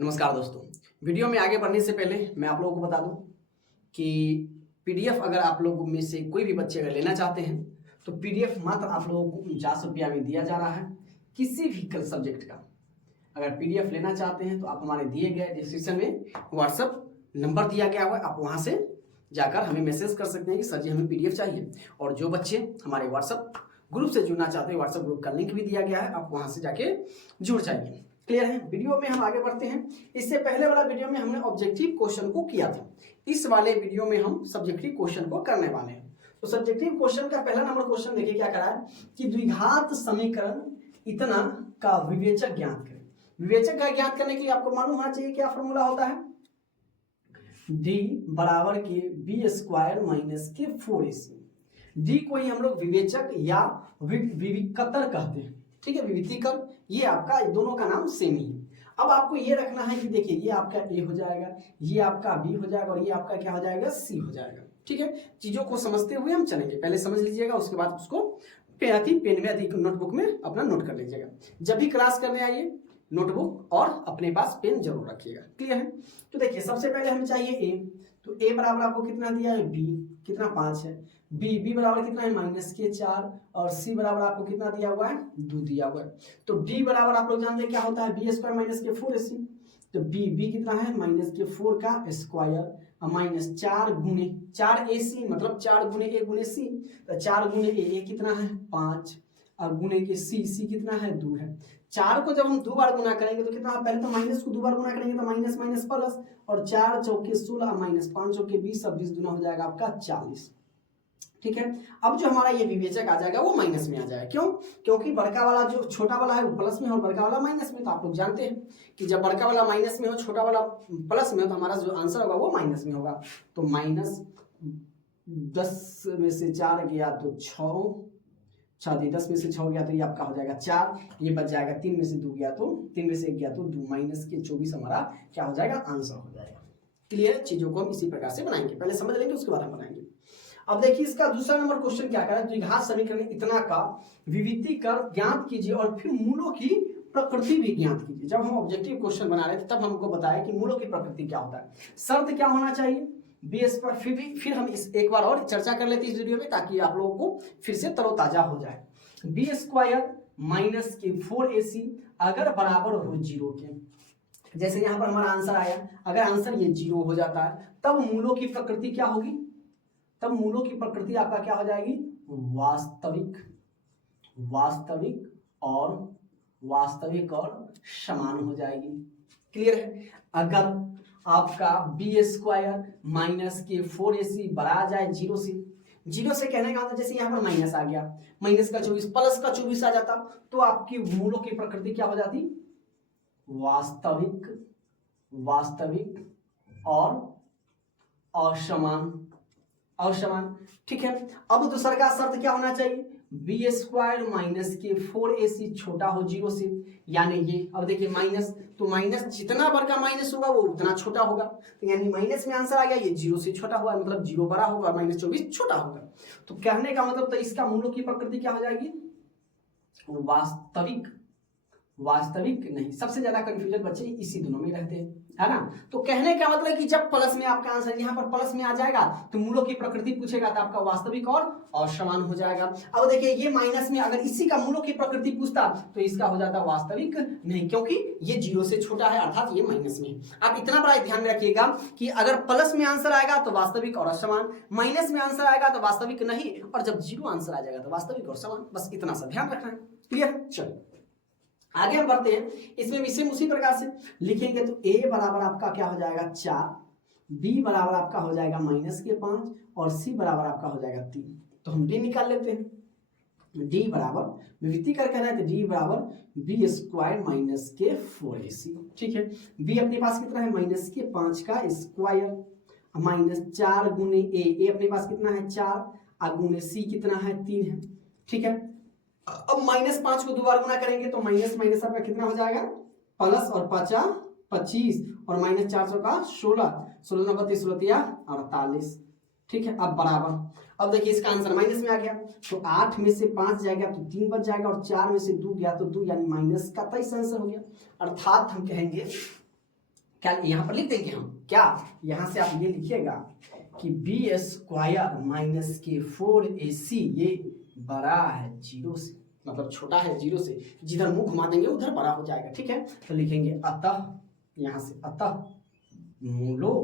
नमस्कार दोस्तों। वीडियो में आगे बढ़ने से पहले मैं आप लोगों को बता दूं कि पीडीएफ अगर आप लोगों में से कोई भी बच्चे अगर लेना चाहते हैं तो पीडीएफ मात्र आप लोगों को 49 रुपया में दिया जा रहा है किसी भी सब्जेक्ट का। अगर पीडीएफ लेना चाहते हैं तो आप हमारे दिए गए डिस्क्रिप्शन में व्हाट्सअप नंबर दिया गया हुआ है, आप वहाँ से जाकर हमें मैसेज कर सकते हैं कि सर जी हमें पीडीएफ चाहिए। और जो बच्चे हमारे व्हाट्सअप ग्रुप से जुड़ना चाहते हैं, व्हाट्सअप ग्रुप का लिंक भी दिया गया है, आप वहाँ से जाके जुड़ जाइए। क्लियर है? वीडियो में हम आगे बढ़ते हैं। इससे पहले वाला वीडियो में हमने ऑब्जेक्टिव क्वेश्चन को किया था, इस वाले वीडियो में हम सब्जेक्टिव क्वेश्चन को करने वाले हैं। तो सब्जेक्टिव क्वेश्चन का पहला नंबर क्वेश्चन देखिए क्या करा है कि द्विघात समीकरण इतना का विवेचक ज्ञात करें। विवेचक का ज्ञात करने के लिए आपको मालूम होना चाहिए क्या फॉर्मूला होता है, d बराबर के बी स्क्वायर माइनस के 4ac। डी को ही हम लोग विवेचक या विविकतर कहते हैं, ठीक है, विवितिकर, ये आपका दोनों का नाम सेम ही है। अब आपको ये रखना है कि देखिए ये आपका ए हो जाएगा, ये आपका बी हो जाएगा और ये आपका क्या हो जाएगा, सी हो जाएगा। ठीक है, चीजों को समझते हुए हम चलेंगे, पहले समझ लीजिएगा, उसके बाद उसको पेन में नोटबुक में अपना नोट कर लीजिएगा। जब भी क्लास करने आइए नोटबुक और अपने पास पेन जरूर रखिएगा। क्लियर है? तो देखिए सबसे पहले हमें चाहिए ए, तो ए बराबर आपको कितना दिया है, बी कितना 5 है, बी बराबर कितना है माइनस के 4 और सी बराबर आपको कितना दिया हुआ है 2 दिया हुआ है। तो डी बराबर आप लोग जानते हैं क्या होता है, बी स्क्वायर माइनस के 4ac। तो बी कितना है माइनस के 4 का स्क्वायर माइनस 4 गुने 4ac, मतलब 4 गुने ए गुने सी। तो 4 गुने ए कितना है 5 और गुने के सी कितना है 2 है। 4 को जब हम 2 बार गुना करेंगे तो कितना, पहले तो माइनस को 2 बार गुना करेंगे तो माइनस माइनस प्लस, और 4 चौके 16 माइनस 5 चौके 20, अब 20 गुना हो जाएगा आपका 40। ठीक है, अब जो हमारा ये विवेचक आ जाएगा वो माइनस में आ जाएगा। क्यों? क्योंकि बड़का वाला जो छोटा वाला है वो प्लस में और बड़का वाला माइनस में। तो आप लोग जानते हैं कि जब बड़का वाला माइनस में हो छोटा वाला प्लस में हो तो हमारा जो आंसर होगा वो माइनस में होगा। तो माइनस 10 में से 4 गया तो 6 10 में से 6 गया तो ये आपका हो जाएगा 4, ये बच जाएगा 3 में से 2 गया तो 3 में से 1 गया तो 2, माइनस के 24 हमारा क्या हो जाएगा, आंसर हो जाएगा। क्लियर? चीजों को हम इसी प्रकार से बनाएंगे, पहले समझ लेंगे उसके बाद हम बनाएंगे। अब देखिए इसका दूसरा नंबर क्वेश्चन क्या करा, द्विघात समीकरण इतना का विवितीकर ज्ञात कीजिए और फिर मूलों की प्रकृति भी ज्ञात कीजिए। जब हम ऑब्जेक्टिव क्वेश्चन बना रहे थे तब हमको बताया कि मूलों की प्रकृति क्या होता है, शर्त क्या होना चाहिए बेस पर। फिर हम इस एक बार और चर्चा कर लेते हैं इस वीडियो में ताकि आप लोगों को फिर से तरोताजा हो जाए। बी स्क्वायर माइनस के 4ac अगर बराबर हो 0 के, जैसे यहाँ पर हमारा आंसर आया, अगर आंसर ये 0 हो जाता है तब मूलों की प्रकृति क्या होगी, तब मूलों की प्रकृति आपका क्या हो जाएगी, वास्तविक और समान हो जाएगी। क्लियर है? अगर आपका बी स्क्वायर माइनस के 4ac बड़ा जाए 0 से, 0 से कहने का मतलब जैसे यहाँ पर माइनस आ गया, माइनस का 24 प्लस का 24 आ जाता तो आपकी मूलों की प्रकृति क्या हो जाती, वास्तविक और समान। ठीक है, अब दूसरा का शर्त क्या होना चाहिए, बी स्क्वायर माइनस के 4ac छोटा हो 0 से, यानी ये अब देखिए माइनस, तो माइनस जितना बड़ा माइनस होगा वो उतना छोटा होगा, तो यानी माइनस में आंसर आ गया ये 0 से छोटा हुआ, मतलब 0 बड़ा होगा माइनस 24 छोटा होगा। तो कहने का मतलब तो इसका मूलों की प्रकृति क्या हो जाएगी, वास्तविक नहीं। सबसे ज्यादा कंफ्यूजन बच्चे इसी दोनों में रहते हैं, है ना। तो कहने का मतलब कि जब प्लस में आपका आंसर यहाँ पर प्लस में आ जाएगा तो मूलों की प्रकृति पूछेगा तो आपका वास्तविक और समान हो जाएगा। अब देखिए ये माइनस में अगर इसी का मूलों की प्रकृति पूछता तो इसका हो जाता वास्तविक नहीं, क्योंकि ये 0 से छोटा है, अर्थात ये माइनस में। आप इतना बड़ा ध्यान में रखिएगा कि अगर प्लस में आंसर आएगा तो वास्तविक और असमान, माइनस में आंसर आएगा तो वास्तविक नहीं, और जब 0 आंसर आ जाएगा तो वास्तविक और समान। बस इतना सा ध्यान रखना है। क्लियर? चलो आगे हम बढ़ते हैं। इसमें भी सेम उसी प्रकार से लिखेंगे तो a बराबर आपका क्या हो जाएगा 4, b बराबर आपका हो जाएगा माइनस के 5 और c बराबर आपका हो जाएगा 3। तो हम d निकाल लेते हैं। d बराबर विविधि कर कहना है तो d बराबर बी स्क्वायर माइनस के 4ac। ठीक है, b अपने पास कितना है माइनस के 5 का स्क्वायर माइनस 4 गुने a अपने पास कितना है 4 और गुने c कितना है 3 है। ठीक है, अब माइनस 5 को 2 बार गुना करेंगे तो माइनस माइनस आपका कितना हो जाएगा, प्लस और 5 25 और माइनस 400 का 16 9 32 48। ठीक है, अब बराबर, अब देखिए इसका आंसर माइनस में आ गया तो 8 में से 5 जाएगा तो 3 बच जाएगा और 4 में से 2 गया तो 2, यानी माइनस का 23 आंसर हो गया। अर्थात हम कहेंगे क्या यहाँ पर लिख देंगे हम, क्या यहाँ से आप ये लिखिएगा कि बी स्क्वायर माइनस के 4ac ये बड़ा है 0 से, मतलब छोटा है 0 से, जिधर मुंह घुमा देंगे उधर बड़ा हो जाएगा। ठीक है, तो लिखेंगे अतः, यहाँ से अतः मूलों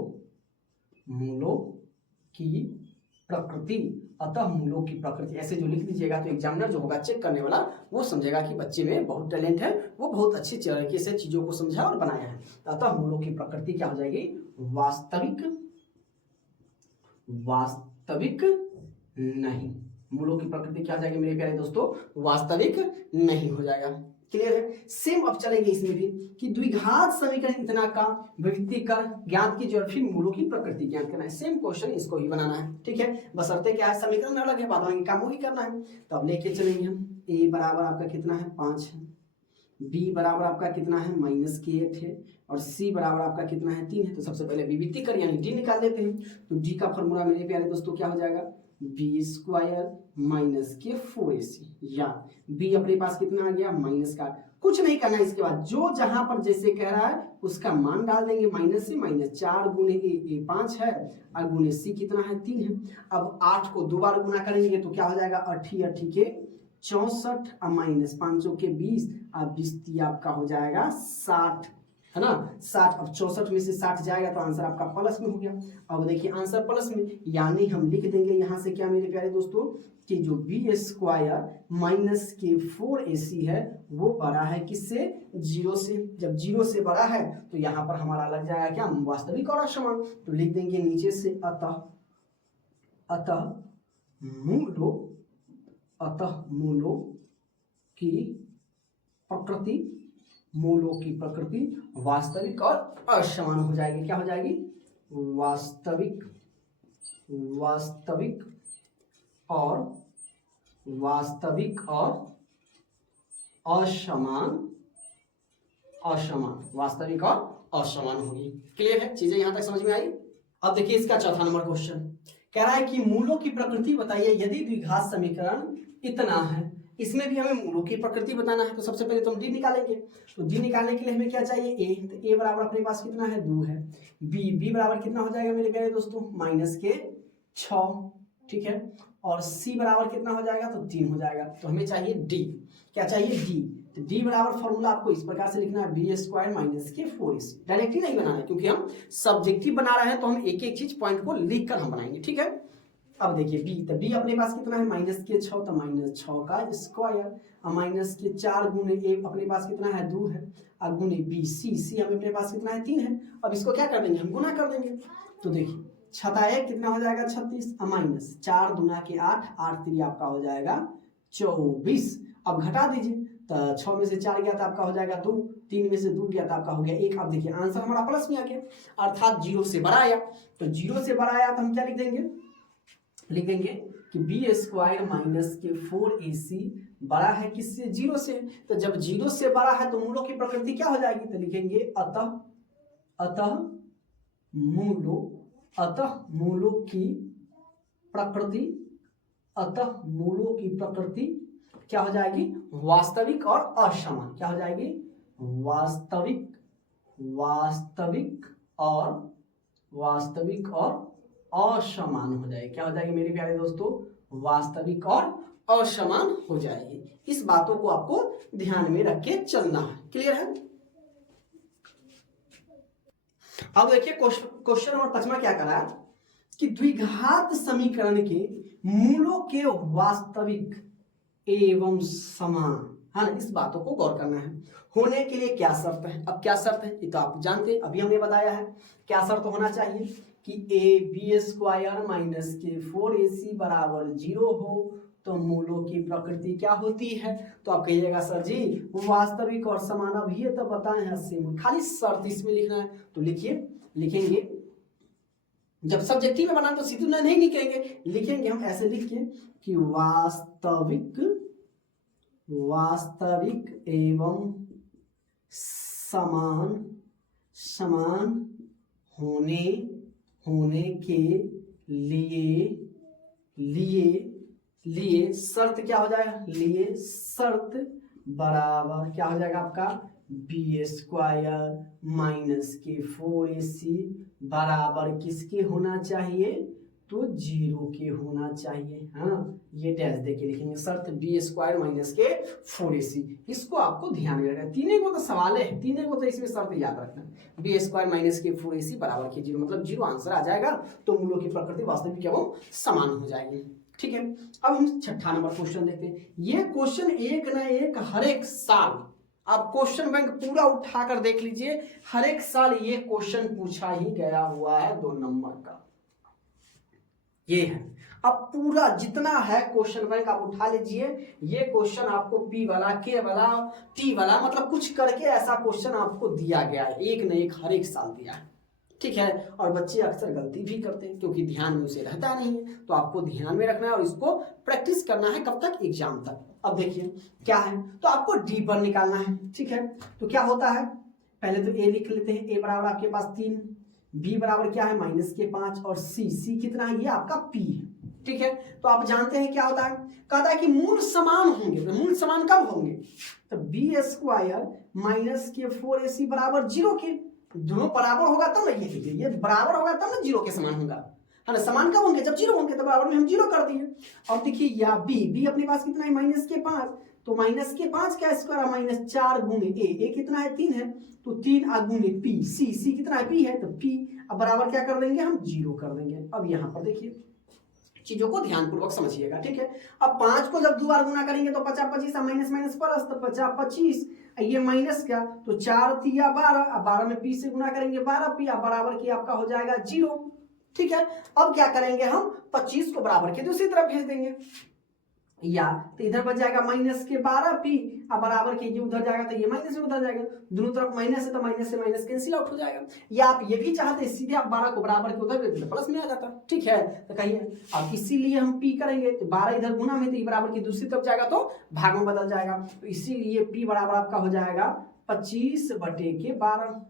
की प्रकृति, अतः मूलों की प्रकृति ऐसे जो लिख दीजिएगा तो एग्जामिनर जो होगा चेक करने वाला वो समझेगा कि बच्चे में बहुत टैलेंट है, वो बहुत अच्छी तरीके से चीजों को समझा और बनाया है। अतः मूलों की प्रकृति क्या हो जाएगी, वास्तविक नहीं। मूलों की प्रकृति क्या हो जाएगी मेरे प्यारे दोस्तों, वास्तविक नहीं हो जाएगा। क्लियर है। सेम अब चलेंगे इसमें भी कि द्विघात समीकरण इतना का व्युत्पत्ति कर ज्ञात कीजिए और फिर मूलों की प्रकृति ज्ञात करना है। सेम क्वेश्चन इसको ही बनाना है। ठीक है, बशर्ते क्या है समीकरण अलग है, बाद में काम वही करना है। तो अब लेके चलेंगे हम, ए बराबर आपका कितना है 5 है, बी बराबर आपका कितना है -8 है और सी बराबर आपका कितना है 3 है। तो सबसे पहले विभक्ति कर यानी डी निकाल देते हैं। तो डी का फॉर्मूला मेरे प्यारे दोस्तों क्या हो जाएगा, बी स्क्वायर माइनस के 4ac, या बी अपने पास कितना आ गया माइनस का, कुछ नहीं करना है इसके बाद, जो जहां पर जैसे कह रहा है उसका मान डाल देंगे, माइनस से माइनस, 4 गुने ए 5 है और गुने सी कितना है 3 है। अब 8 को 2 बार गुना करेंगे तो क्या हो जाएगा 8 के 64 और माइनस 5 के 20 और 20 आपका हो जाएगा 60 है ना, 60। अब 64 में से 60 जाएगा तो आंसर आपका प्लस में हो गया। अब देखिए आंसर प्लस में, यानी हम लिख देंगे यहाँ से क्या मेरे प्यारे दोस्तों कि जो बी स्क्वायर माइनस के 4ac है वो बड़ा है किससे, 0 से। जब 0 से बड़ा है तो यहाँ पर हमारा लग जाएगा क्या, वास्तविक और असमान। तो लिख देंगे नीचे से अतः मूलों की प्रकृति वास्तविक और असमान हो जाएगी। क्या हो जाएगी, वास्तविक और असमान, वास्तविक और असमान होगी। क्लियर है, चीजें यहां तक समझ में आई। अब देखिए इसका चौथा नंबर क्वेश्चन कह रहा है कि मूलों की प्रकृति बताइए यदि द्विघात समीकरण इतना है। इसमें भी हमें मूलों की प्रकृति बताना है। तो सबसे पहले तो हम डी निकालेंगे। तो डी निकालने के लिए हमें क्या चाहिए, ए। तो ए बराबर अपने पास कितना है 2 है, बी बराबर कितना हो जाएगा मेरे प्यारे दोस्तों -6, ठीक है, और सी बराबर कितना हो जाएगा तो 3 हो जाएगा। तो हमें चाहिए डी, क्या चाहिए डी। तो डी बराबर फॉर्मूला आपको इस प्रकार से लिखना है, बी स्क्वायर माइनस के 4ac। डायरेक्टली नहीं बनाना है क्योंकि हम सब्जेक्टिव बना रहे हैं, तो हम एक एक चीज पॉइंट को लिख कर हम बनाएंगे। ठीक है, अब देखिए बी, तो बी अपने पास कितना है -6, तो -6 का स्क्वायर और -4 गुने ए अपने पास कितना है 2 है और गुने बी सी अपने पास कितना है 3 है। अब इसको क्या कर देंगे हम, गुना कर देंगे। तो देखिए 6 कितना हो जाएगा 36 और -4 दूना के 8, 8 3 आपका हो जाएगा 24। अब घटा दीजिए, तो 6 में से 4 गया तो आपका हो जाएगा 2, 3 में से 2 गया तो आपका हो गया 1। अब देखिए आंसर हमारा प्लस में आ गया, अर्थात 0 से बड़ा आया। तो 0 से बड़ा आया तो हम क्या लिख देंगे, लिख देंगे कि बी स्क्वायर माइनस के 4ac बड़ा है किससे, 0 से। तो जब 0 से बड़ा है तो मूलों की प्रकृति क्या हो जाएगी, तो लिखेंगे अतः मूलों की प्रकृति क्या हो जाएगी, वास्तविक और असमान। क्या हो जाएगी, वास्तविक और असमान हो जाएगी। क्या हो जाएगी मेरे प्यारे दोस्तों, वास्तविक और असमान हो जाएगी। इस बातों को आपको ध्यान में रख के चलना है। क्लियर है। अब देखिए क्वेश्चन नंबर 5 क्या करा कि द्विघात समीकरण के मूलों के वास्तविक एवं समान, है ना, इस बातों को गौर करना है। होने के लिए क्या शर्त है, अब क्या शर्त है ये तो आप जानते हैं, अभी हमने बताया है। क्या शर्त होना चाहिए कि ए बी स्क्वायर माइनस के 4ac बराबर 0 हो तो मूलों की प्रकृति क्या होती है। तो आप कहिएगा सर जी वास्तविक और समान, अब ये तो बताए हैं सेम, खाली शर्त इसमें लिखना है। तो लिखिए, लिखेंगे जब सब्जेक्टिव में बनाना तो सीधे नहीं लिखेंगे, लिखेंगे हम ऐसे लिख के कि वास्तविक एवं समान होने के लिए शर्त क्या हो जाएगा, लिए शर्त बराबर क्या हो जाएगा आपका बी स्क्वायर माइनस के 4ac बराबर किसके होना चाहिए, तो 0 के होना चाहिए। हाँ, ये डैश देके लिखेंगे शर्त बी स्क्वायर माइनस के 4ac। इसको आपको ध्यान में रखना, तीनों को तो सवाल है, तीनों को तो इसमें शर्त याद रखना। बी स्क्वायर माइनस के 4ac बराबर के 0, मतलब 0 आंसर आ जाएगा, तो मूलों की प्रकृति वास्तविक एवं समान हो जाएगी। ठीक है, अब हम छठा नंबर क्वेश्चन देखते हैं। ये क्वेश्चन एक ना एक हर एक साल आप क्वेश्चन बैंक पूरा उठाकर देख लीजिए, हर एक साल ये क्वेश्चन पूछा ही गया हुआ है 2 नंबर का। ये है, अब पूरा जितना है क्वेश्चन बैंक आप उठा लीजिए, ये क्वेश्चन आपको पी वाला, के वाला, टी वाला, मतलब कुछ करके ऐसा क्वेश्चन आपको दिया गया है, एक न एक हर एक साल दिया है। ठीक है, और बच्चे अक्सर गलती भी करते हैं क्योंकि ध्यान में उसे रहता नहीं है, तो आपको ध्यान में रखना है और इसको प्रैक्टिस करना है। कब तक, एग्जाम तक। अब देखिए क्या है, तो आपको डी पर निकालना है। ठीक है, तो क्या होता है, पहले तो ए लिख लेते हैं। ए बराबर आपके पास 3, बी बराबर क्या है माइनस के 5, और सी कितना है, ये आपका पी है। ठीक है, तो आप जानते हैं क्या होता है, कहता है कि मूल समान होंगे। तो मूल समान कब होंगे, तो बी स्क्वायर माइनस के 4ac बराबर 0 के। दोनों बराबर होगा तब ना, ये बराबर होगा तब ना 0 के समान होगा, है ना। समान कब होंगे, जब 0 होंगे, तो बराबर में हम 0 कर दिए। अब देखिए या बी अपने पास कितना है माइनस के 5, तो माइनस के 5 का स्क्वायर माइनस 4 गुने ए कितना है 3 है, तो 3 गुने पी, सी कितना है पी है, तो पी। अब बराबर क्या कर देंगे हम, 0 कर देंगे। अब यहाँ पर देखिए चीजों को ध्यानपूर्वक समझिएगा। ठीक है, अब 5 को जब 2 बार गुना करेंगे तो 50 25 माइनस माइनस प्लस, तो 50 25 ये माइनस का, तो 4 तिया 12, अब 12 में पी से गुना करेंगे 12 पी, अब बराबर की आपका हो जाएगा 0। ठीक है, अब क्या करेंगे हम, 25 को बराबर के दूसरी तरफ भेज देंगे, या तो इधर बच जाएगा माइनस के 12 पी, अब बराबर के ये उधर जाएगा तो ये माइनस में उधर जाएगा, दोनों तरफ माइनस है तो माइनस से माइनस कैंसिल आउट हो जाएगा। या आप ये भी चाहते सीधे आप 12 को बराबर के उधर भेज, प्लस में आ जाता। ठीक है, तो कहिए अब इसीलिए हम पी करेंगे, तो 12 इधर गुना में, तो ये बराबर की दूसरी तरफ जाएगा तो भाग में बदल जाएगा, तो इसीलिए पी बराबर आपका हो जाएगा 25/12।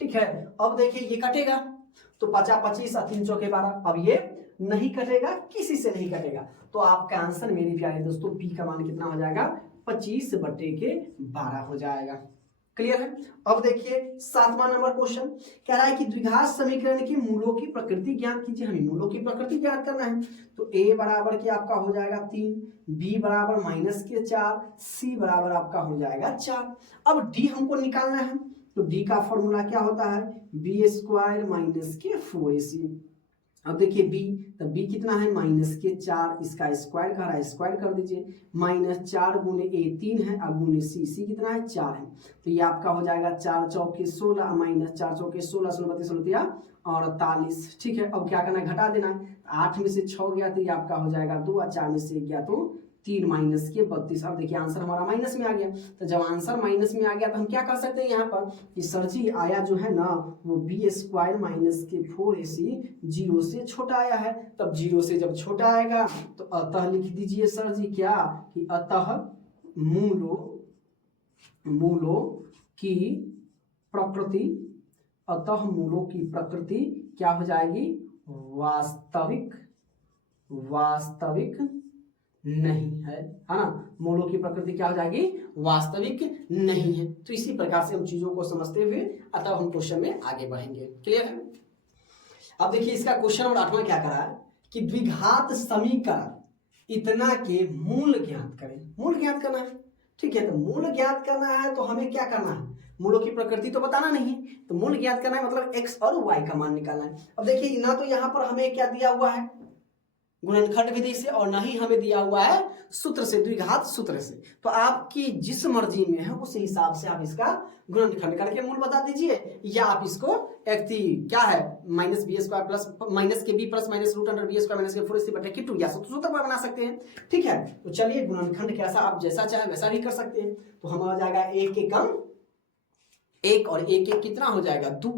ठीक है, अब देखिए ये कटेगा, तो 50 25 और 3 चौके 12, अब ये नहीं कटेगा, किसी से नहीं कटेगा, तो आपका आंसर मेरे प्यारे दोस्तों पी का मान कितना हो जाएगा, 25/12 हो जाएगा। क्लियर है। अब देखिए 7वां नंबर क्वेश्चन कह रहा है कि द्विघात समीकरण के मूलों की प्रकृति ज्ञात कीजिए। हमें मूलों की प्रकृति ज्ञात करना है, तो a बराबर के आपका हो जाएगा 3, b बराबर माइनस के 4, c बराबर आपका हो जाएगा 4। अब d हमको निकालना है, तो d का फॉर्मूला क्या होता है, बी स्क्वायर माइनस के 4ac। अब देखिए b, तो b कितना है माइनस के 4, इसका स्क्वायर कर रहा है, स्क्वायर कर दीजिए, माइनस 4 गुने a 3 है, अब गुने c कितना है 4 है, तो ये आपका हो जाएगा 4 चौके 16 माइनस 4 चौके 16 16 16 और 48। ठीक है, अब क्या करना है, घटा देना है, 8 में से 6 गया तो ये आपका हो जाएगा 2, और 4 में से 1 गया तो 3 माइनस के 32। अब देखिए आंसर हमारा माइनस में आ गया, तो जब आंसर माइनस में आ गया तो हम क्या कर सकते हैं यहाँ पर कि सर जी आया जो है ना वो बी स्क्वायर माइनस के 4ac 0 से छोटा आया है। तब 0 से जब छोटा आएगा तो अतः लिख दीजिए सर जी क्या, कि अतः मूलों की प्रकृति, अतः मूलों की प्रकृति क्या हो जाएगी, वास्तविक नहीं है ना। मूलों की प्रकृति क्या हो जाएगी, वास्तविक नहीं है। तो इसी प्रकार से हम चीजों को समझते हुए अतः हम क्वेश्चन में आगे बढ़ेंगे। क्लियर है। अब देखिए इसका क्वेश्चन नंबर 8वां क्या करा है कि द्विघात समीकरण इतना के मूल ज्ञात करें। मूल ज्ञात करना है। ठीक है, तो मूल ज्ञात करना है तो हमें क्या करना है, मूलों की प्रकृति तो बताना नहीं, तो मूल ज्ञात करना है मतलब x और y का मान निकालना है। अब देखिए ना तो यहाँ पर हमें क्या दिया हुआ है गुणनखंड विधि से, और ना ही हमें दिया हुआ है सूत्र से, द्विघात सूत्र से। तो आपकी जिस मर्जी में है उस हिसाब से आप इसका गुणनखंड करके मूल बता दीजिए, या आप इसको क्या है minus B square plus minus के B plus minus root under B square minus के 4ac बटे के 2 या सूत्र पर बना सकते हैं। ठीक है, तो चलिए गुणनखंड कैसा आप जैसा चाहे वैसा भी कर सकते हैं। तो हम आ जाएगा 1 के कम 1 और 1 1 कितना हो जाएगा 2,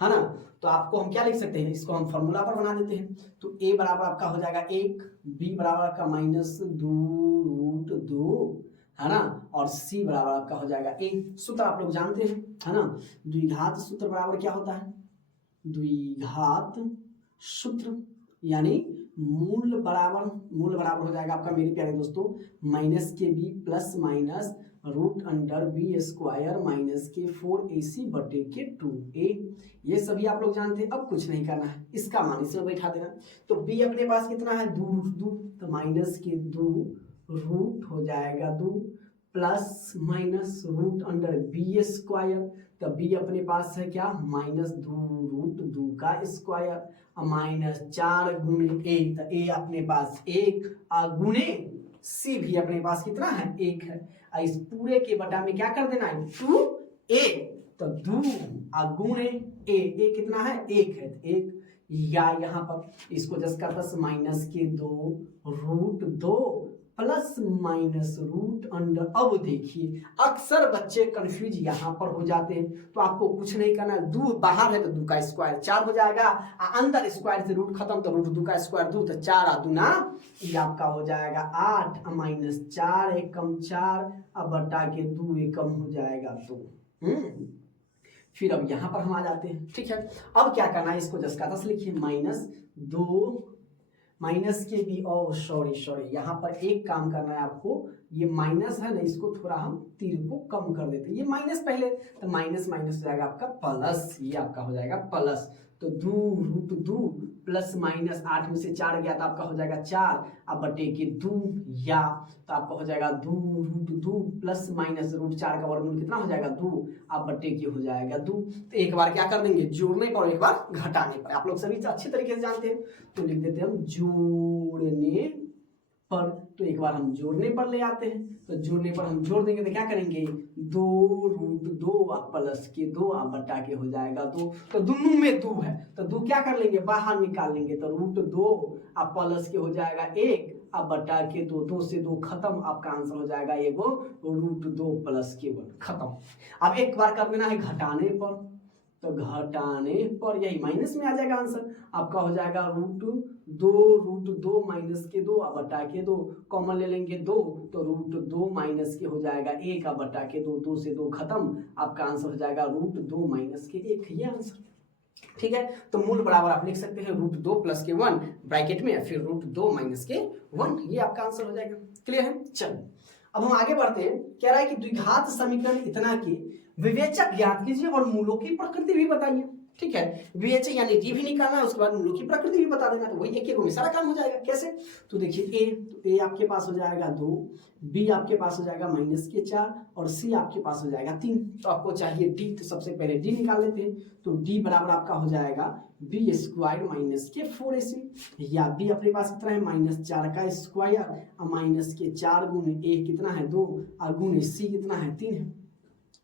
है ना। तो आपको हम क्या लिख सकते हैं, इसको हम फॉर्मूला पर बना देते हैं। तो a बराबर आपका हो जाएगा 1, b बराबर आपका -2√2, है ना, और c बराबर आपका हो जाएगा a। सूत्र आप लोग जानते हैं, है ना। द्विघात सूत्र बराबर क्या होता है, द्विघात सूत्र यानी मूल बराबर हो जाएगा आपका मेरे प्यारे दोस्तों माइनस के b plus minus root under B square minus के 4ac बटे के 2a। ये सभी आप लोग जानते हैं, अब कुछ नहीं करना है, इसका मान इसमें बैठा देना। तो b अपने पास कितना है 2 रूट 2, तो माइनस के 2 रूट हो जाएगा 2 plus minus root under B square, तो b अपने पास है क्या माइनस 2 रूट 2 का स्क्वायर माइनस 4 गुणे a, तो a अपने पास 1 गुणे c भी अपने पास कितना है 1 है। इस पूरे के बटा में क्या कर देना है 2a, तो 2 गुणे a कितना है 1 है, 1 या यहाँ पर इसको जस का तस माइनस के 2 root 2 plus minus root under. अब देखिए अक्सर बच्चे कंफ्यूज यहाँ पर हो जाते हैं, तो आपको कुछ नहीं करना है, 2 बाहर है तो 2 का स्क्वायर 4 हो जाएगा, अंदर स्क्वायर से रूट खत्म, तो रूट 2 का स्क्वायर 2, तो 4 दूना ये आपका हो जाएगा 8 माइनस 4 एकम 4 अब बटा के 2 एकम हो जाएगा 2। फिर अब यहाँ पर हम आ जाते हैं, ठीक है। अब क्या करना है, इसको जस का तस लिखिए माइनस 2 माइनस के भी, ओ सॉरी यहाँ पर एक काम करना है आपको, ये माइनस है ना इसको थोड़ा हम तीर को कम कर देते हैं, ये माइनस पहले, तो माइनस माइनस हो जाएगा आपका प्लस, ये आपका हो जाएगा प्लस, तो 2 रूट 2 प्लस माइनस 8 में से 4 गया तो आपका हो जाएगा 4 अब बटे के 2 या, तो आपका हो जाएगा 2 रूट 2 प्लस माइनस रूट 4 का वर्गमूल कितना हो जाएगा 2 अब बटे के हो जाएगा 2। तो एक बार क्या कर देंगे जोड़ने पर और एक बार घटाने पर, आप लोग सभी अच्छी तरीके से जानते हैं, तो लिख देते हैं हम जोड़ने पर। तो एक बार हम जोड़ने पर ले आते हैं, तो जोड़ने पर हम जोड़ देंगे तो क्या करेंगे 2 रूट 2 प्लस के 2 बटा के हो जाएगा 2, तो दोनों में 2 है तो 2 क्या कर लेंगे बाहर निकाल लेंगे, तो रूट 2 प्लस के हो जाएगा 1 अब बटा के 2, 2 से 2 खत्म, आपका आंसर हो जाएगा एगो रूट 2 प्लस के 1 खत्म। अब एक बार कर देना है घटाने पर, तो घटाने पर यही माइनस में आ जाएगा आंसर, आपका हो जाएगा रूट 2 माइनस के 2 अब बटा के 2 कॉमन ले लेंगे 2, तो रूट 2 माइनस के हो जाएगा 1 अब बटा के 2, 2 से 2 खत्म, आपका आंसर हो जाएगा रूट 2 माइनस के 1, ये आंसर, ठीक है। तो मूल बराबर आप लिख सकते हैं रूट 2 प्लस के 1 ब्रैकेट में फिर रूट 2 माइनस के 1, ये आपका आंसर हो जाएगा। क्लियर है, चलो अब हम आगे बढ़ते हैं। कह रहा है कि द्विघात समीकरण इतना के विवेचक ज्ञात कीजिए और मूलों की प्रकृति भी बताइए, ठीक है। विवेचक यानी डी भी निकालना है, उसके बाद मूलों की प्रकृति भी बता देना, तो वही एक में सारा काम हो जाएगा। कैसे, तो देखिए ए आपके पास हो जाएगा 2, बी आपके पास हो जाएगा माइनस के 4 और सी आपके पास हो जाएगा 3, तो आपको चाहिए डी, तो सबसे पहले डी निकाल लेते हैं, तो डी बराबर आपका हो जाएगा बी स्क्वायर माइनस के 4ac, या बी अपने पास कितना है माइनस 4 का स्क्वायर और माइनस के 4 गुने ए कितना है 2 और गुने सी कितना है 3 है,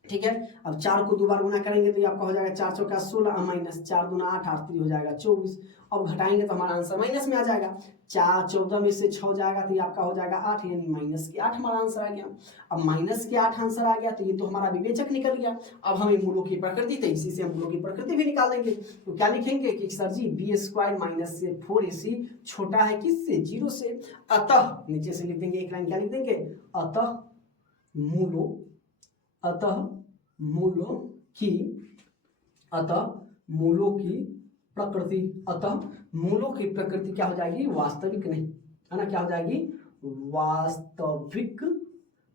ठीक है। अब 4 को 2 बार गुना करेंगे तो ये आपका हो जाएगा 4 चौका 16 माइनस 4 दूना 8 8 3 हो जाएगा 24, अब घटाएंगे तो हमारा आंसर माइनस में आ जाएगा, 4 14 में से 6 जाएगा तो ये आपका हो जाएगा 8, यानी माइनस के 8 हमारा आंसर आ गया। अब माइनस के 8 आंसर आ गया तो ये तो हमारा विवेचक निकल गया। अब हमें मूलों की प्रकृति, तो इसी से हम मूलों की प्रकृति भी निकाल देंगे, तो क्या लिखेंगे कि sir ji B square minus से 4ac छोटा है किससे 0 से, अतः नीचे से लिख देंगे एक लाइन, क्या लिख देंगे अतः मूलों की प्रकृति, अतः मूलों की प्रकृति क्या हो जाएगी वास्तविक नहीं, है ना, क्या हो जाएगी वास्तविक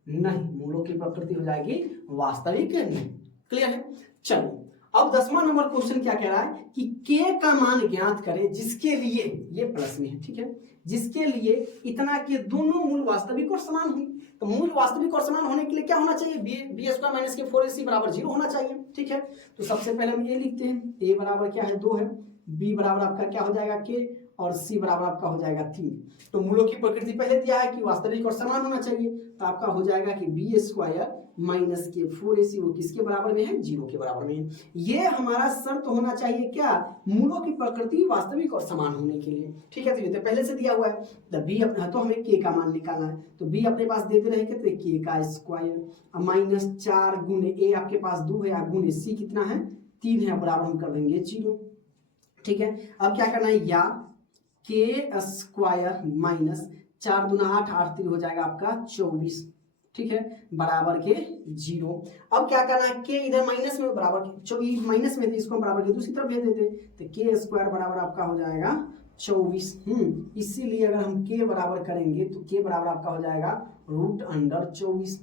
नहीं, मूलों की प्रकृति हो जाएगी वास्तविक नहीं। क्लियर है, चलो अब 10वां नंबर क्वेश्चन क्या कह रहा है कि k का मान ज्ञात करें जिसके लिए, ये प्लस में है, ठीक है, जिसके लिए इतना के दोनों मूल वास्तविक और समान हुई। तो मूल वास्तविक और समान होने के लिए क्या होना चाहिए, बी स्क्वायर माइनस के 4ac बराबर 0 होना चाहिए, ठीक है। तो सबसे पहले हम ये लिखते हैं, a बराबर क्या है 2 है, b बराबर आपका क्या हो जाएगा k और c बराबर आपका हो जाएगा 3। तो मूलों की प्रकृति पहले दिया है कि वास्तविक और समान होना चाहिए, तो आपका हो जाएगा कि बी स्क्वायर माइनस के 4ac वो किसके बराबर में है 0 के बराबर में है। ये हमारा शर्त होना चाहिए क्या, मूलों की प्रकृति वास्तविक और समान होने के लिए, ठीक है। तो ये तो पहले से दिया हुआ है, तो बी अपना, तो हमें के का मान निकालना है, तो बी अपने पास देते रहे कितने के का स्क्वायर माइनस 4 गुने ए आपके पास 2 है, गुने सी कितना है 3 है, बराबर हम कर देंगे 0, ठीक है। अब क्या करना है, या के स्क्वायर माइनस 4 दूना 8 8 3 हो जाएगा आपका 24, ठीक है, बराबर के 0। अब क्या करना है, के इधर माइनस में बराबर के 24 माइनस में, तो इसको बराबर के दूसरी तरफ भेज देते, तो के स्क्वायर बराबर आपका हो जाएगा 24। इसीलिए अगर हम के बराबर करेंगे तो के बराबर आपका हो जाएगा रूट अंडर 24,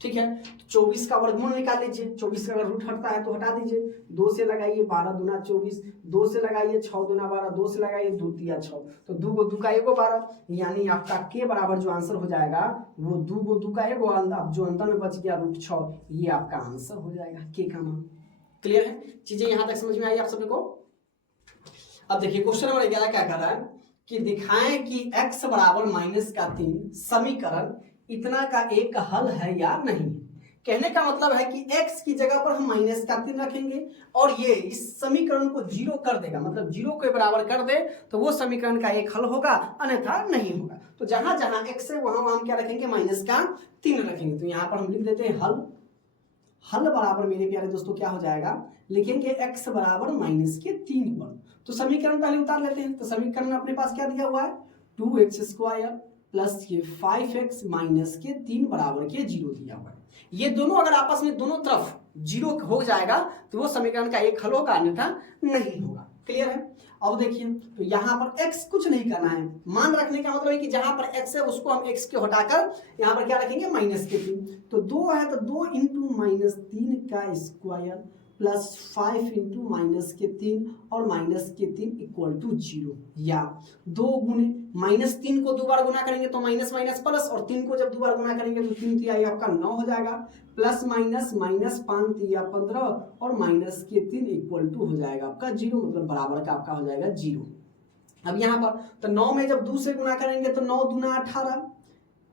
ठीक है। तो 24 का वर्गमूल निकाल लीजिए, 24 का अगर रूट हटता है तो हटा दीजिए, 2 से लगाइए 12 दूना 24, 2 से लगाइए 6 दूना 12, 2 से लगाइए 2 तिया 6, तो 2 को 2 का 1 12, यानी आपका के बराबर जो आंसर हो जाएगा वो 2 को 2 का 1, अब जो अंतर में बच गया रूट 6, ये आपका आंसर हो जाएगा के का मान। क्लियर है, चीजें यहां तक समझ में आई आप सभी को। अब देखिए क्वेश्चन नंबर 11 क्या कर रहा है कि दिखाएं कि x बराबर -3 समीकरण इतना का एक हल है या नहीं। कहने का मतलब है कि x की जगह पर हम -3 रखेंगे और ये इस समीकरण को 0 कर देगा, मतलब 0 के बराबर कर दे तो वो समीकरण का एक हल होगा, अन्यथा नहीं होगा। तो जहां जहां x है वहां हम क्या रखेंगे, -3 रखेंगे। तो यहाँ पर हम लिख देते हैं हल। हल बराबर मेरे प्यारे दोस्तों क्या हो जाएगा, लिखेंगे x बराबर -3 पर। तो समीकरण पहले उतार लेते हैं। तो समीकरण अपने पास क्या दिया हुआ है, 2x² प्लस ये 5x माइनस के 3 बराबर के 0 दिया हुआ है। ये दोनों अगर आपस में दोनों तरफ 0 हो जाएगा तो वो समीकरण का एक हल होगा, अन्यथा नहीं होगा। क्लियर है। अब देखिए तो यहाँ पर x कुछ नहीं करना है, मान रखने का मतलब है कि जहां पर x है उसको हम x के हटाकर यहाँ पर क्या रखेंगे, -3। तो 2 है तो 2 इंटू -3 का स्क्वायर प्लस 5 इंटू -3 और -3 इक्वल टू 0, या 2 गुने -3 को 2 बार गुना करेंगे तो माइनस माइनस प्लस, और 3 को जब 2 बार गुना करेंगे तो 3 तिहाई आपका 9 हो जाएगा, प्लस माइनस -5 तिया 15 और -3 इक्वल टू हो जाएगा आपका 0, मतलब बराबर का आपका हो जाएगा 0। अब यहाँ पर तो 9 में जब 2 से गुना करेंगे तो 9 दूना 18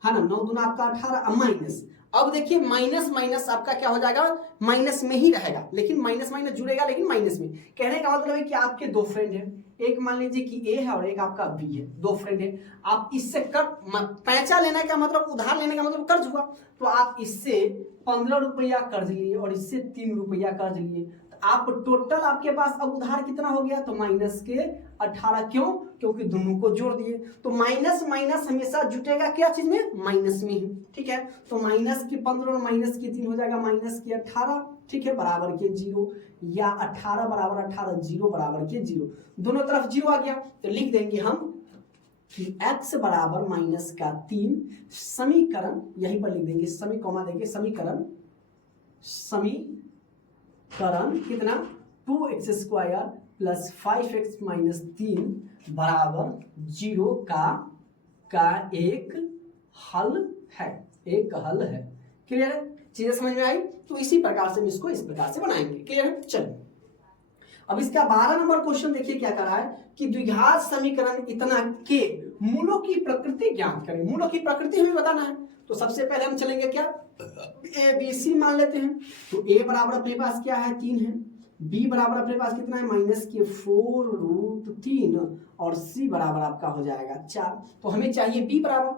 है ना, 9 दूना आपका 18, माइनस। अब देखिए माइनस माइनस आपका क्या हो जाएगा, माइनस में ही रहेगा, लेकिन माइनस माइनस जुड़ेगा लेकिन माइनस में। कहने का मतलब है कि आपके 2 फ्रेंड हैं, एक मान लीजिए कि ए है और एक आपका बी है, 2 फ्रेंड है। आप इससे पैसा लेने का मतलब, उधार लेने का मतलब कर्ज हुआ, तो आप इससे 15 रुपया कर्ज लिए और इससे 3 रुपया कर्ज लिए, आप टोटल आपके पास अब उधार कितना हो गया, तो -18। क्यों, क्योंकि दोनों को जोड़ दिए। तो माइनस माइनस हमेशा जुटेगा क्या चीज में, माइनस में ही। ठीक है, तो -15 और -3 हो जाएगा -18, ठीक है, बराबर के 0, या 18 बराबर 18, 0 बराबर के 0, दोनों तरफ 0 आ गया। तो लिख देंगे हम कि x बराबर -3 समीकरण, यहीं पर लिख देंगे समीकरण कितना, 2x² प्लस 5x माइनस 3 बराबर 0 का एक हल है, क्लियर है, चीजें समझ में आई। तो इसी प्रकार से हम इसको इस प्रकार से बनाएंगे। क्लियर है, चलिए अब इसका 12 नंबर क्वेश्चन देखिए क्या कर रहा है कि द्विघात समीकरण इतना के मूलों की प्रकृति ज्ञात करें। मूलों की प्रकृति हमें बताना है, तो सबसे पहले हम चलेंगे क्या, ए बी सी मान लेते हैं। तो ए बराबर अपने पास क्या है, 3 है, बी बराबर अपने पास कितना है, -4√3, और सी बराबर आपका हो जाएगा 4। तो हमें चाहिए बी बराबर,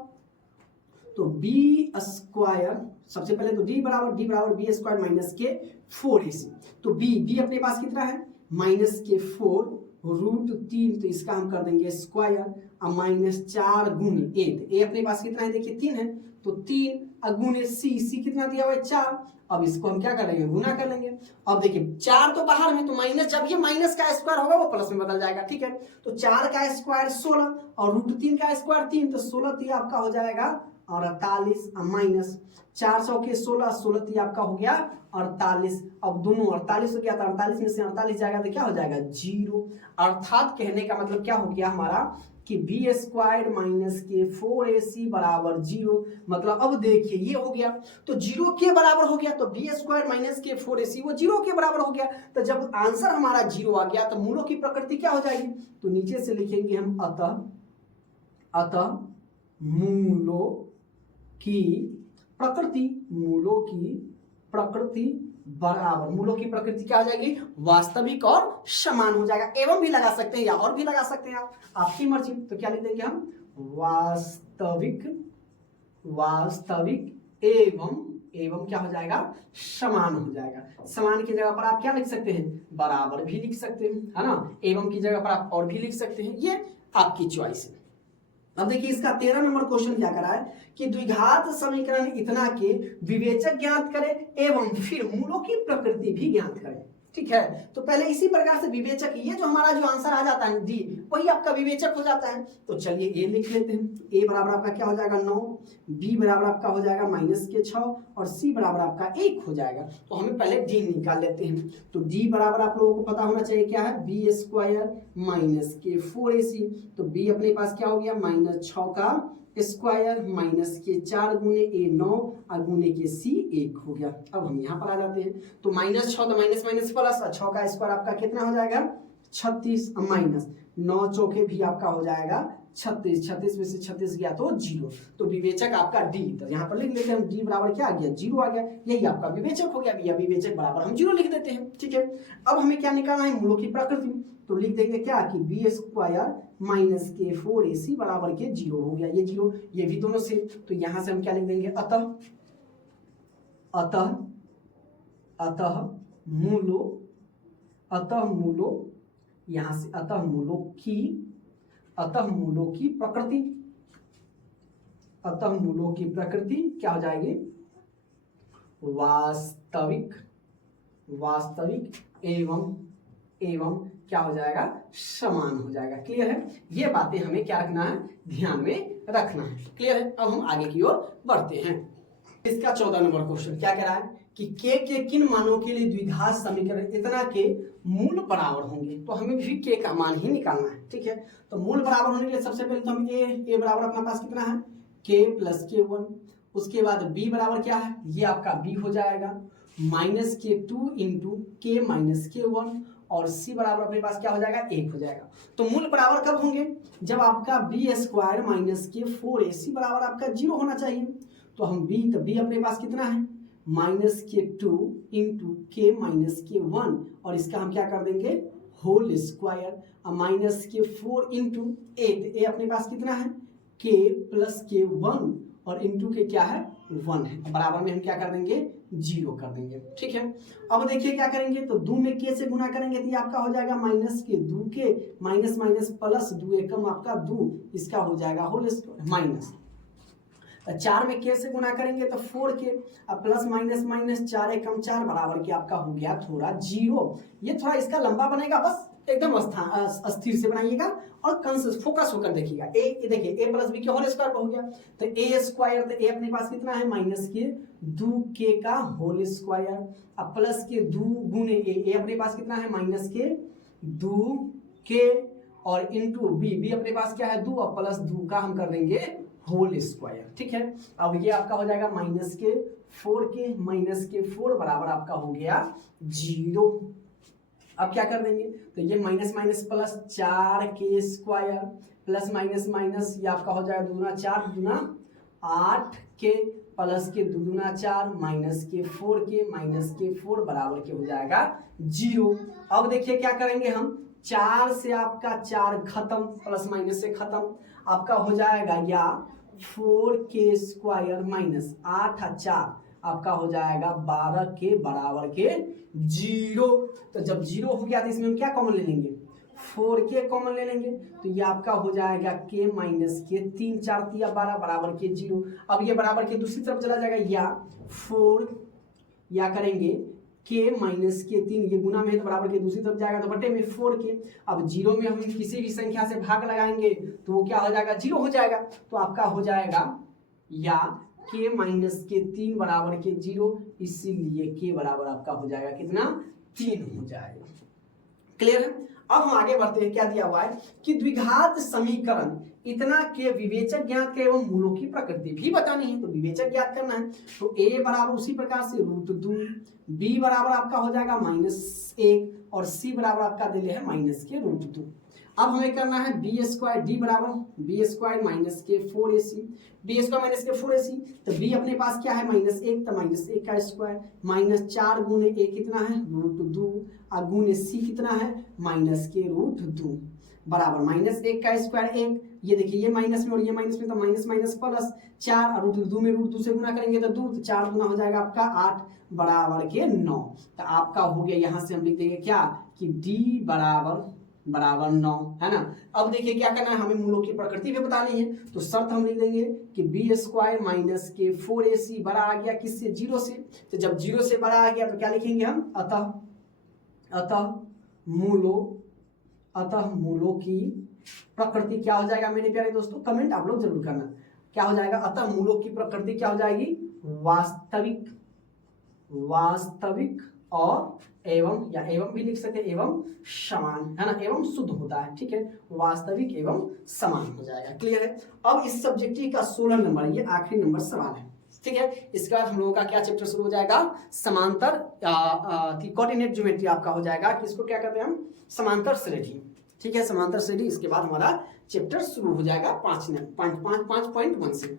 तो बी स्क्वायर, सबसे पहले तो डी बराबर b² माइनस के 4ac। तो बी अपने पास कितना है, -4√3, तो इसका हम कर देंगे स्क्वायर, अब -4 गुने ए अपने पास कितना है, देखिए 3 है, तो 3 गुने सी कितना दिया हुआ है, 4। अब इसको हम क्या कर लेंगे, गुना कर लेंगे। अब देखिए 4 तो बाहर में, तो माइनस, जब ये माइनस का स्क्वायर होगा वो प्लस में बदल जाएगा। ठीक है, तो 4 का स्क्वायर 16 और √3 का स्क्वायर 3, तो 16 3 आपका हो जाएगा 48, माइनस 400 के 16 3 आपका हो गया 48। अब दोनों 48 हो गया, तो 48 में से 48 जाएगा तो क्या हो जाएगा, 0। अर्थात कहने का मतलब क्या हो गया हमारा कि b² माइनस के 4ac बराबर 0। मतलब अब देखिए ये हो गया तो 0 के बराबर हो गया, तो b² माइनस के 4ac वो 0 के बराबर हो गया। तो जब आंसर हमारा 0 आ गया तो मूलों की प्रकृति क्या हो जाएगी, तो नीचे से लिखेंगे हम अतः मूलों की प्रकृति बराबर, मूलों की प्रकृति क्या हो जाएगी, वास्तविक और समान हो जाएगा। एवं भी लगा सकते हैं या और भी लगा सकते हैं आप, आपकी मर्जी। तो क्या लिख देंगे हम, वास्तविक एवं क्या हो जाएगा, समान हो जाएगा। समान की जगह पर आप क्या लिख सकते हैं, बराबर भी लिख सकते हैं, है ना। एवं की जगह पर आप और भी लिख सकते हैं, ये आपकी चॉइस है। अब देखिए इसका 13 नंबर क्वेश्चन क्या करा है कि द्विघात समीकरण इतना के विवेचक ज्ञात करें एवं फिर मूलों की प्रकृति भी ज्ञात करें। ठीक है। तो पहले इसी प्रकार से विवेचक, ये जो हमारा जो आंसर आ जाता है डी, वही आपका विवेचक हो जाता है। तो चलिए ए लिख लेते हैं। ए बराबर आपका क्या हो जाएगा 9, बी बराबर आपका हो जाएगा -6 और सी बराबर आपका 1 हो जाएगा। तो हमें पहले डी निकाल लेते हैं। तो डी बराबर आप लोगों को पता होना चाहिए क्या है, b² - k4ac। तो बी अपने पास क्या हो गया -6 का स्क्वायर -4 गुने ए 9 और गुने के सी 1 हो गया। अब हम यहाँ पर आ जाते हैं। तो -6 तो माइनस माइनस प्लस, 6 का स्क्वायर आपका कितना हो जाएगा 36 माइनस 9 चौके भी आपका हो जाएगा 36, 36 में से 36 गया तो 0। तो विवेचक आपका डी, तो यहाँ पर लिख लेते हैं हम डी बराबर क्या आ गया 0 आ गया, यही आपका विवेचक हो गया भैया। विवेचक बराबर हम 0 लिख देते हैं, ठीक है। अब हमें क्या निकालना है, मूलों की प्रकृति। तो लिख देंगे क्या कि b² - k4ac बराबर के 0 हो गया, ये 0 ये भी दोनों से। तो यहां से हम क्या लिख देंगे, अतः मूलों यहां से अतः मूलों की प्रकृति क्या हो जाएगी, वास्तविक एवं क्या हो जाएगा, समान हो जाएगा। क्लियर है, ये बातें हमें क्या रखना है, ध्यान में रखना है। क्लियर है। अब हम आगे की ओर बढ़ते हैं। इसका 14 नंबर क्वेश्चन क्या कह रहा है कि के किन मानों के लिए द्विघात समीकरण इतना के मूल बराबर होंगे। तो हमें भी के का मान ही निकालना है, ठीक है। तो मूल बराबर होने के लिए सबसे पहले तो हम ए बराबर अपना पास कितना है k + k1। उसके बाद b बराबर क्या है, ये आपका b हो जाएगा -k2 × k - k1 और c बराबर अपने पास क्या हो जाएगा 1 हो जाएगा। तो मूल बराबर कब होंगे, जब आपका b² - k4ac बराबर आपका 0 होना चाहिए। तो हम b अपने पास कितना है -k2 × k - k1 और इसका हम क्या कर देंगे होल स्क्वायर, -k4 × a अपने पास कितना है k + k1 और इंटू के क्या है 1 है, बराबर में हम क्या कर देंगे 0 कर देंगे, ठीक है। अब देखिए क्या करेंगे, तो 2 में k से गुना करेंगे तो ये आपका हो जाएगा -2k माइनस माइनस प्लस 2 एकम आपका 2, इसका हो जाएगा होल स्क्वायर माइनस 4 में k से गुना करेंगे तो 4k अब प्लस माइनस माइनस 4 एकम 4 बराबर के आपका हो गया थोड़ा 0। ये थोड़ा इसका लंबा बनेगा, बस एकदम अस्थिर से बनाइएगा और फोकस होकर देखिएगा। ए देखिए a + b के होल स्क्वायर हो गया तो a² तो a अपने पास कितना है -2k का होल स्क्वायर अब प्लस के 2 गुने a अपने पास कितना है -2k और इंटू b अपने पास क्या है 2 और प्लस 2 का हम कर देंगे होल स्क्वायर, ठीक है। अब ये आपका हो जाएगा -4k बराबर आपका हो गया 0। अब क्या कर देंगे, तो ये minus minus plus 4k² plus minus minus ये आपका हो जाएगा 2 × 4 = 8k प्लस के 2 × 4 -k4 बराबर के हो जाएगा 0। अब देखिए क्या करेंगे हम 4 से आपका 4 खत्म, प्लस माइनस से खत्म, आपका हो जाएगा या 4k² माइनस 8 और 4 आपका हो जाएगा 12 के बराबर के 0। तो जब 0 हो गया तो इसमें हम क्या कॉमन ले लेंगे 4k कॉमन ले लेंगे तो ये आपका हो जाएगा k - k 3 4 × 12 बराबर के 0। अब ये बराबर के दूसरी तरफ चला जाएगा या 4 या करेंगे k - k 3 ये गुना में है तो बराबर के दूसरी तरफ जाएगा तो बटे में 4k। अब 0 में हम किसी भी संख्या से भाग लगाएंगे तो वो क्या हो जाएगा 0 हो जाएगा। तो आपका हो जाएगा या k - k 3 बराबर के 0, इसीलिए k बराबर आपका हो जाएगा कितना 3 हो जाएगा। क्लियर है। अब हम आगे बढ़ते हैं। क्या दिया हुआ है कि द्विघात समीकरण इतना के विवेचक ज्ञात के एवं मूलों की प्रकृति भी बतानी है। तो विवेचक ज्ञात करना है तो a बराबर उसी प्रकार से √2, b बराबर आपका हो जाएगा -1 और c बराबर आपका दिले है -के√2। अब हमें करना है b² d बराबर b² - k4ac b² - k4ac तो b अपने पास क्या है -1 तो -1 का स्क्वायर -4 गुने a कितना है √2 और गुने c कितना है -के√2 बराबर -1 का स्क्वायर 1। ये देखिए ये माइनस में और ये माइनस में तो माइनस माइनस प्लस 4 और √2 में √2 से गुना करेंगे तो 2 तो 4 गुना हो जाएगा आपका 8 बराबर के 9। तो आपका हो गया, यहाँ से हम लिख देंगे क्या कि d बराबर 9 है ना। अब देखिए क्या करना है, हमें मूलों की प्रकृति भी बतानी है। तो शर्त हम लिख देंगे कि b² - k4ac बड़ा आ गया किससे 0 से। तो जब 0 से बड़ा आ गया तो क्या लिखेंगे हम अतः अतः मूलों की प्रकृति क्या हो जाएगा मेरे प्यारे दोस्तों, कमेंट आप लोग जरूर करना, क्या हो जाएगा, अतः मूलों की प्रकृति क्या हो जाएगी, वास्तविक और एवं, या एवं भी लिख सकते हैं, एवं समान, है ना, एवं शुद्ध होता है, ठीक है, वास्तविक एवं समान हो जाएगा। क्लियर है। अब इस सब्जेक्टिव का 16 नंबर, ये आखिरी नंबर सवाल है, ठीक है। इसके बाद हम लोगों का क्या चैप्टर शुरू हो जाएगा, समांतर कोऑर्डिनेट ज्योमेट्री आपका हो जाएगा, किसको क्या कहते हैं हम, समांतर श्रेणी, ठीक है, समांतर श्रेणी। इसके बाद हमारा चैप्टर शुरू हो जाएगा 5.1 से।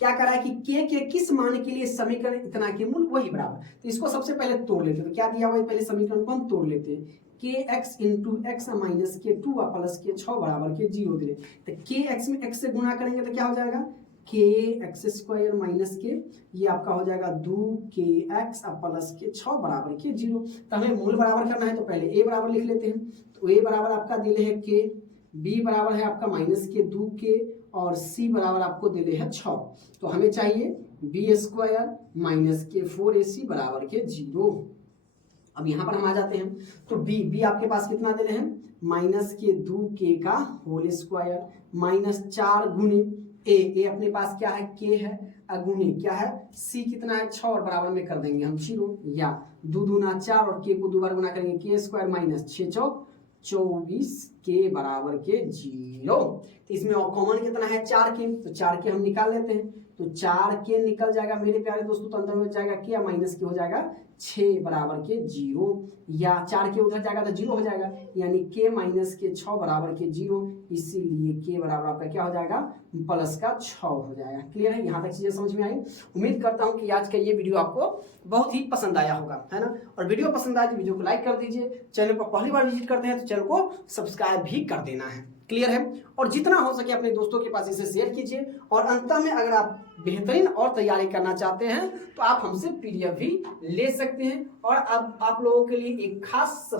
क्या करा है कि के किस मान के लिए समीकरण इतना के मूल वही बराबर, तो इसको सबसे पहले तोड़ लेते हैं। तो क्या दिया हुआ है, पहले समीकरण को हम तोड़ लेते हैं, के एक्स इंटू एक्स माइनस के 2 प्लस के 6 बराबर के 0 दे, तो के एक्स में एक्स से गुणा करेंगे तो क्या हो जाएगा, के एक्स स्क्वायर माइनस के, ये आपका हो जाएगा 2 के एक्स प्लस के 6 बराबर के 0। तो हमें मूल बराबर करना है, तो पहले ए बराबर लिख लेते हैं। तो ए बराबर आपका दिले है के, बी बराबर है आपका माइनस के 2 के, और सी बराबर आपको दिले है 6। तो हमें चाहिए बी स्क्वायर माइनस के 4ac बराबर के 0। अब यहाँ पर हम आ जाते हैं, तो बी आपके पास कितना दे रहे हैं, माइनस के 2 के का होल स्क्वायर माइनस 4 गुने ए अपने पास क्या है, के है, अगुने क्या है, सी कितना है 6, और बराबर में कर देंगे हम 0, या 2 दूना 4 और के को 2 बार गुना करेंगे, के स्क्वायर माइनस 6 चौक 24 के बराबर के 0। तो इसमें कॉमन कितना है 4 के, तो 4 के हम निकाल लेते हैं, तो 4 के निकल जाएगा मेरे प्यारे दोस्तों, तो अंदर में जाएगा क्या, माइनस के हो जाएगा 6 बराबर के 0, या 4 के उधर जाएगा तो 0 हो जाएगा, यानी के माइनस के 6 बराबर के 0, इसीलिए के बराबर आपका क्या हो जाएगा, प्लस का 6 हो जाएगा। क्लियर है, यहाँ तक चीजें समझ में आई। उम्मीद करता हूँ कि आज का ये वीडियो आपको बहुत ही पसंद आया होगा, है ना, और वीडियो पसंद आए तो वीडियो को लाइक कर दीजिए, चैनल को पहली बार विजिट करते हैं तो चैनल को सब्सक्राइब भी कर देना है। क्लियर है, और जितना हो सके अपने दोस्तों के पास इसे शेयर कीजिए, और अंत में अगर आप बेहतरीन और तैयारी करना चाहते हैं तो आप हमसे पीडीएफ भी ले सकते हैं। और अब आप लोगों के लिए एक खास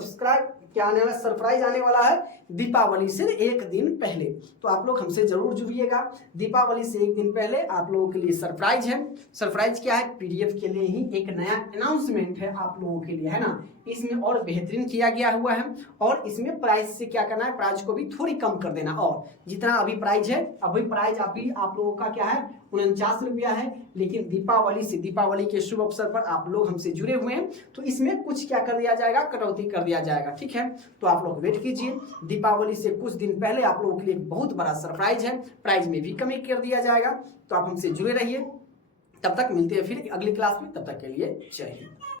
क्या आने वाला सरप्राइज आने वाला है दीपावली से एक दिन पहले, तो आप लोग हमसे जरूर जुड़िएगा। दीपावली से एक दिन पहले आप लोगों के लिए सरप्राइज है। सरप्राइज क्या है, पीडीएफ के लिए ही एक नया अनाउंसमेंट है आप लोगों के लिए, है ना, इसमें और बेहतरीन किया गया हुआ है, और इसमें प्राइस से क्या करना है, प्राइस को भी थोड़ी कम कर देना, और जितना अभी प्राइस है, अभी प्राइस अभी आप लोगों का क्या है 49 रुपया है, लेकिन दीपावली के शुभ अवसर पर आप लोग हमसे जुड़े हुए हैं तो इसमें कुछ क्या कर दिया जाएगा, कटौती कर दिया जाएगा, ठीक है। तो आप लोग वेट कीजिए, दीपावली से कुछ दिन पहले आप लोगों के लिए बहुत बड़ा सरप्राइज है, प्राइस में भी कमी कर दिया जाएगा, तो आप हमसे जुड़े रहिए। तब तक मिलते हैं फिर अगली क्लास में, तब तक के लिए जय हिंद।